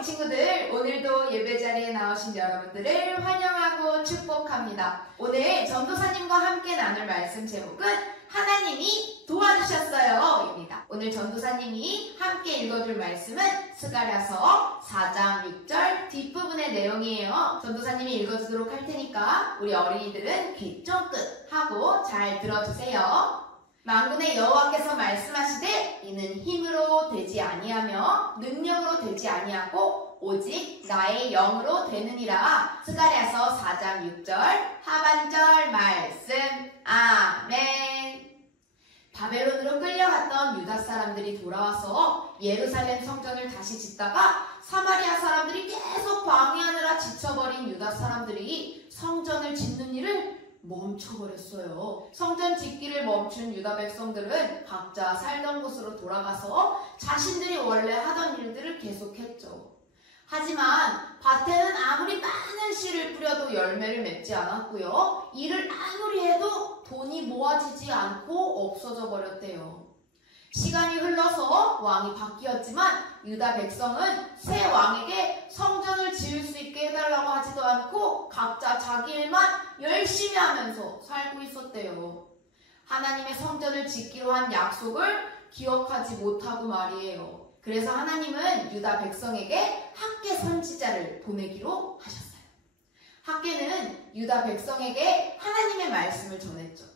우리 친구들, 오늘도 예배 자리에 나오신 여러분들을 환영하고 축복합니다. 오늘 전도사님과 함께 나눌 말씀 제목은 하나님이 도와주셨어요 입니다. 오늘 전도사님이 함께 읽어줄 말씀은 스가랴서 4장 6절 뒷부분의 내용이에요. 전도사님이 읽어주도록 할 테니까 우리 어린이들은 귀 쫑긋 하고 잘 들어주세요. 만군의 여호와께서 말씀하시되 이는 힘으로 되지 아니하며 능력으로 되지 아니하고 오직 나의 영으로 되느니라. 스가랴서 4장 6절 하반절 말씀. 아멘. 바벨론으로 끌려갔던 유다 사람들이 돌아와서 예루살렘 성전을 다시 짓다가 사마리아 사람들이 계속 방해하느라 지쳐버린 유다 사람들이 성전을 짓는 일을 멈춰버렸어요. 성전 짓기를 멈춘 유다 백성들은 각자 살던 곳으로 돌아가서 자신들이 원래 하던 일들을 계속했죠. 하지만 밭에는 아무리 많은 씨를 뿌려도 열매를 맺지 않았고요. 일을 아무리 해도 돈이 모아지지 않고 없어져 버렸대요. 시간이 흘러서 왕이 바뀌었지만 유다 백성은 새 왕에게 성전을 지을 수 있게 해달라고 하지도 않고 각자 자기 일만 열심히 하면서 살고 있었대요. 하나님의 성전을 짓기로 한 약속을 기억하지 못하고 말이에요. 그래서 하나님은 유다 백성에게 학개 선지자를 보내기로 하셨어요. 학개는 유다 백성에게 하나님의 말씀을 전했죠.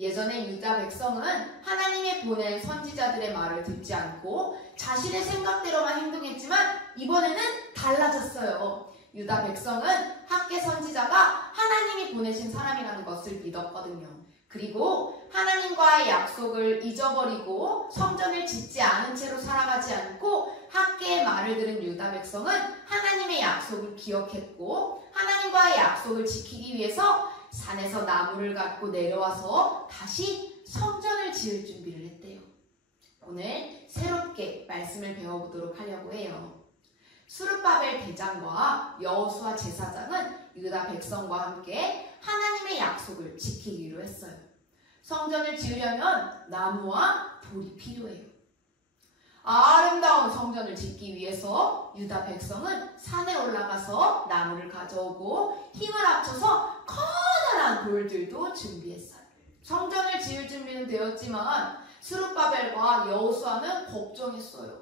예전에 유다 백성은 하나님이 보낸 선지자들의 말을 듣지 않고 자신의 생각대로만 행동했지만 이번에는 달라졌어요. 유다 백성은 학개 선지자가 하나님이 보내신 사람이라는 것을 믿었거든요. 그리고 하나님과의 약속을 잊어버리고 성전을 짓지 않은 채로 살아가지 않고 학개의 말을 들은 유다 백성은 하나님의 약속을 기억했고 하나님과의 약속을 지키기 위해서 산에서 나무를 갖고 내려와서 다시 성전을 지을 준비를 했대요. 오늘 새롭게 말씀을 배워보도록 하려고 해요. 스룹바벨 대장과 여호수아 제사장은 유다 백성과 함께 하나님의 약속을 지키기로 했어요. 성전을 지으려면 나무와 돌이 필요해요. 아름다운 성전을 짓기 위해서 유다 백성은 산에 올라가서 나무를 가져오고 힘을 합쳐서 커다란 돌들도 준비했어요. 성전을 지을 준비는 되었지만 스룹바벨과 여호수아는 걱정했어요.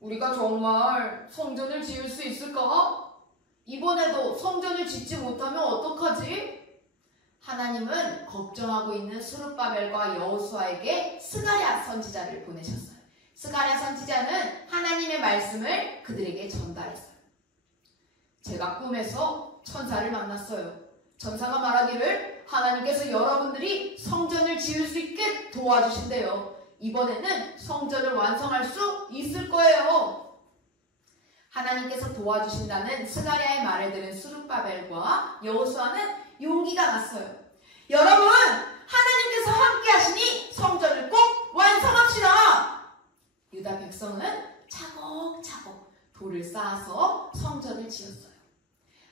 우리가 정말 성전을 지을 수 있을까? 이번에도 성전을 짓지 못하면 어떡하지? 하나님은 걱정하고 있는 스룹바벨과 여호수아에게 스가랴 선지자를 보내셨어요. 스가랴 선지자는 하나님의 말씀을 그들에게 전달했어요. 제가 꿈에서 천사를 만났어요. 천사가 말하기를 하나님께서 여러분들이 성전을 지을 수 있게 도와주신대요. 이번에는 성전을 완성할 수 있을 거예요. 하나님께서 도와주신다는 스가랴의 말을 들은 스룹바벨과 여호수아는 용기가 났어요. 여러분, 하나님께서 함께 하시니 성전을 꼭 완성합시다. 유다 백성은 차곡차곡 돌을 쌓아서 성전을 지었어요.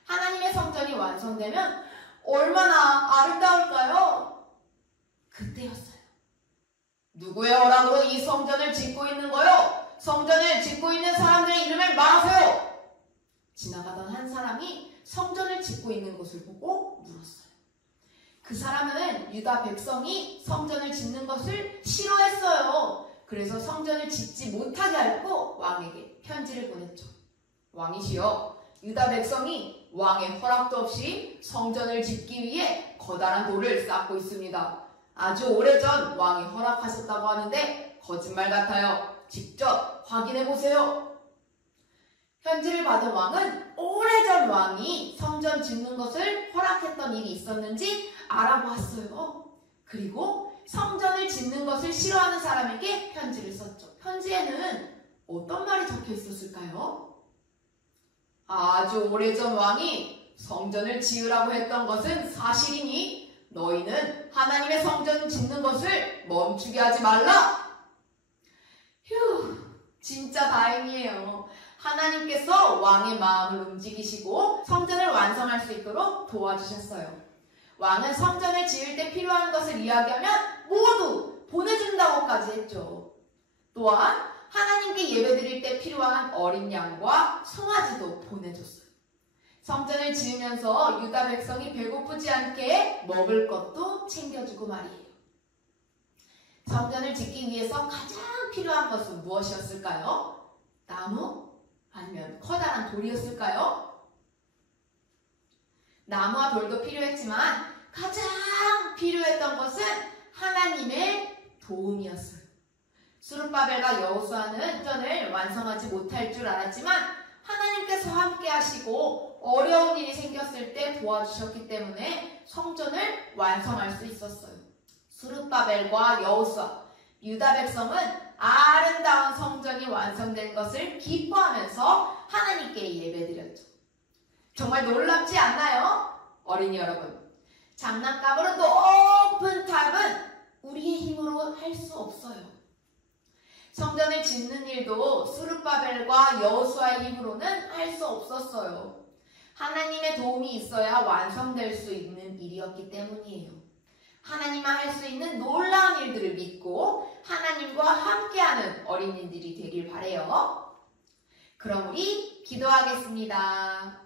하나님의 성전이 완성되면 얼마나 아름다울까요? 그때였어요. 누구의 허락으로 이 성전을 짓고 있는 거요? 성전을 짓고 있는 사람들의 이름을 말하세요. 지나가던 한 사람이 성전을 짓고 있는 곳을 보고 물었어요. 그 사람은 유다 백성이 성전을 짓는 것을 싫어했어요. 그래서 성전을 짓지 못하게 하려고 왕에게 편지를 보냈죠. 왕이시여, 유다 백성이 왕의 허락도 없이 성전을 짓기 위해 커다란 돌을 쌓고 있습니다. 아주 오래전 왕이 허락하셨다고 하는데 거짓말 같아요. 직접 확인해 보세요. 편지를 받은 왕은 오래전 왕이 성전 짓는 것을 허락했던 일이 있었는지 알아보았어요. 그리고 성전을 짓는 것을 싫어하는 사람에게 편지를 썼죠. 편지에는 어떤 말이 적혀 있었을까요? 아주 오래전 왕이 성전을 지으라고 했던 것은 사실이니 너희는 하나님의 성전 짓는 것을 멈추게 하지 말라. 휴, 진짜 다행이에요. 하나님께서 왕의 마음을 움직이시고 성전을 완성할 수 있도록 도와주셨어요. 왕은 성전을 지을 때 필요한 것을 이야기하면 모두 보내준다고까지 했죠. 또한 하나님께 예배드릴 때 필요한 어린 양과 송아지도 보내줬어요. 성전을 지으면서 유다 백성이 배고프지 않게 먹을 것도 챙겨주고 말이에요. 성전을 짓기 위해서 가장 필요한 것은 무엇이었을까요? 나무? 아니면 커다란 돌이었을까요? 나무와 돌도 필요했지만 가장 필요했던 것은 하나님의 도움이었어요. 스룹바벨과 여호수아는 성전을 완성하지 못할 줄 알았지만 하나님께서 함께 하시고 어려운 일이 생겼을 때 도와주셨기 때문에 성전을 완성할 수 있었어요. 스룹바벨과 여호수아, 유다 백성은 아름다운 성전이 완성된 것을 기뻐하면서 하나님께 예배드렸죠. 정말 놀랍지 않나요? 어린이 여러분, 장난감으로 높은 탑은 우리의 힘으로 할 수 없어요. 성전을 짓는 일도 스룹바벨과 여호수아의 힘으로는 할 수 없었어요. 하나님의 도움이 있어야 완성될 수 있는 일이었기 때문이에요. 하나님만 할 수 있는 놀라운 일들을 믿고 하나님과 함께하는 어린이들이 되길 바라요. 그럼 우리 기도하겠습니다.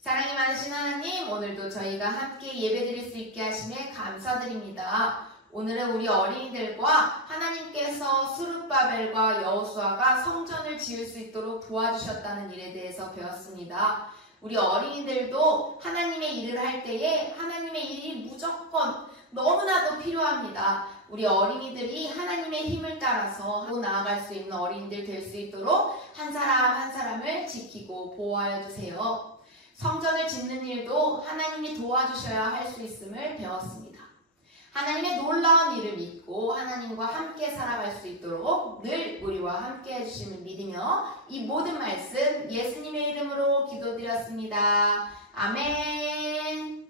사랑이 많으신 하나님, 오늘도 저희가 함께 예배드릴 수 있게 하심에 감사드립니다. 오늘은 우리 어린이들과 하나님께서 스룹바벨과 여호수아가 성전을 지을 수 있도록 도와주셨다는 일에 대해서 배웠습니다. 우리 어린이들도 하나님의 일을 할 때에 하나님의 일이 무조건 너무나도 필요합니다. 우리 어린이들이 하나님의 힘을 따라서 나아갈 수 있는 어린이들 될 수 있도록 한 사람 한 사람을 지키고 보호하여 주세요. 성전을 짓는 일도 하나님이 도와주셔야 할 수 있음을 배웠습니다. 하나님의 놀라운 일을 믿고 하나님과 함께 살아갈 수 있도록 늘 우리와 함께 해주심을 믿으며 이 모든 말씀 예수님의 이름으로 기도드렸습니다. 아멘.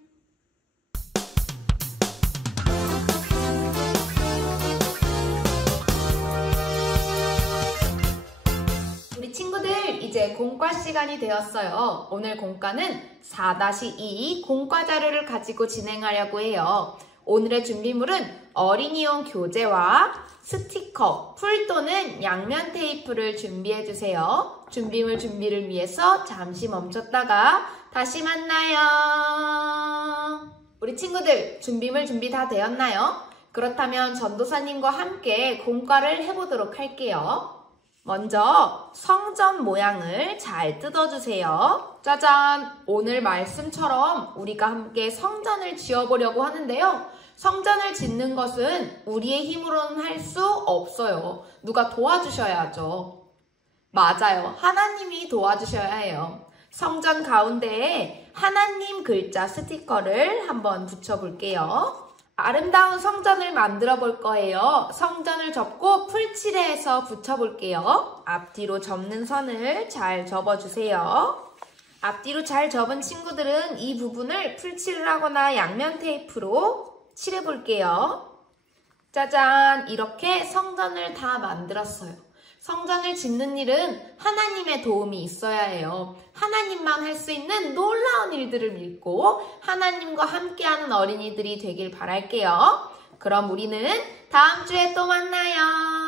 우리 친구들, 이제 공과 시간이 되었어요. 오늘 공과는 4-2 공과 자료를 가지고 진행하려고 해요. 오늘의 준비물은 어린이용 교재와 스티커, 풀 또는 양면 테이프를 준비해주세요. 준비물 준비를 위해서 잠시 멈췄다가 다시 만나요. 우리 친구들, 준비물 준비 다 되었나요? 그렇다면 전도사님과 함께 공과를 해보도록 할게요. 먼저 성전 모양을 잘 뜯어주세요. 짜잔! 오늘 말씀처럼 우리가 함께 성전을 지어보려고 하는데요. 성전을 짓는 것은 우리의 힘으로는 할 수 없어요. 누가 도와주셔야죠. 맞아요. 하나님이 도와주셔야 해요. 성전 가운데에 하나님 글자 스티커를 한번 붙여볼게요. 아름다운 성전을 만들어 볼 거예요. 성전을 접고 풀칠해서 붙여볼게요. 앞뒤로 접는 선을 잘 접어주세요. 앞뒤로 잘 접은 친구들은 이 부분을 풀칠을 하거나 양면 테이프로 칠해볼게요. 짜잔! 이렇게 성전을 다 만들었어요. 성전을 짓는 일은 하나님의 도움이 있어야 해요. 하나님만 할 수 있는 놀라운 일들을 믿고 하나님과 함께하는 어린이들이 되길 바랄게요. 그럼 우리는 다음 주에 또 만나요.